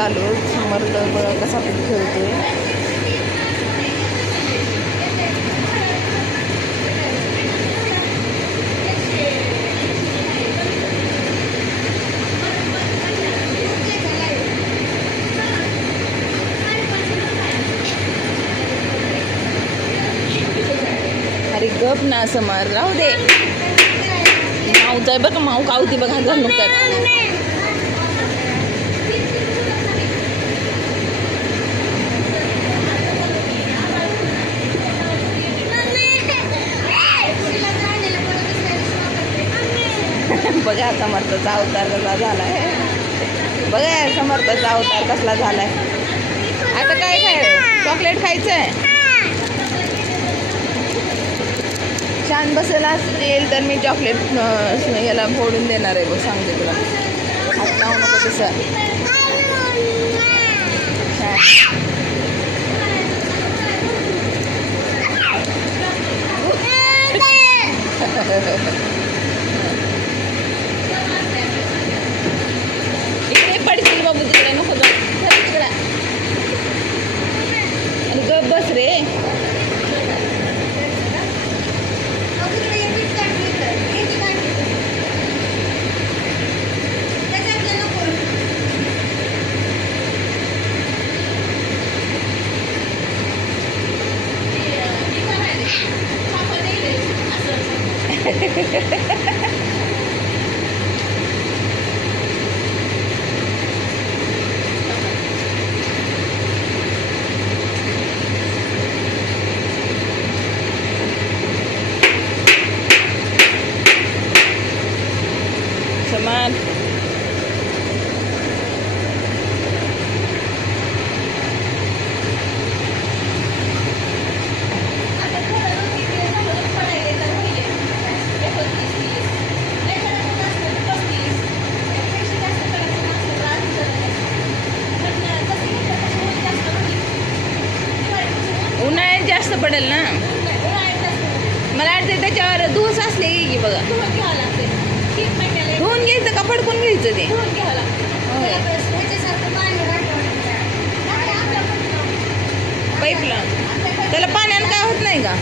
चालू समर्थ बघा कसा पण खेळतोय. अरे गप ना समर राहू दे. माऊच आहे बघ माऊ कावती बघा घालून नुकतात. बघा समर्थाचा अवतार कसा झालाय. बघा समर्थाचा अवतार कसला झालाय. आता काय चॉकलेट खायचंय. छान बसेल असेल तर मी चॉकलेट याला फोडून देणार आहे. बघ सांगते तुला. हात लावू नको तसं. इकडे पडशील बाबू तिकडे नको जा तिकडे. आणि गप बस रे. समान उन्हाळ्यात जास्त पडेल ना. मला वाटतं त्याच्यावर धूस असले की बघा धुवून घ्यायचं का फडकून घ्यायचं ते. पाईपला त्याला पाण्यानं काय होत नाही का.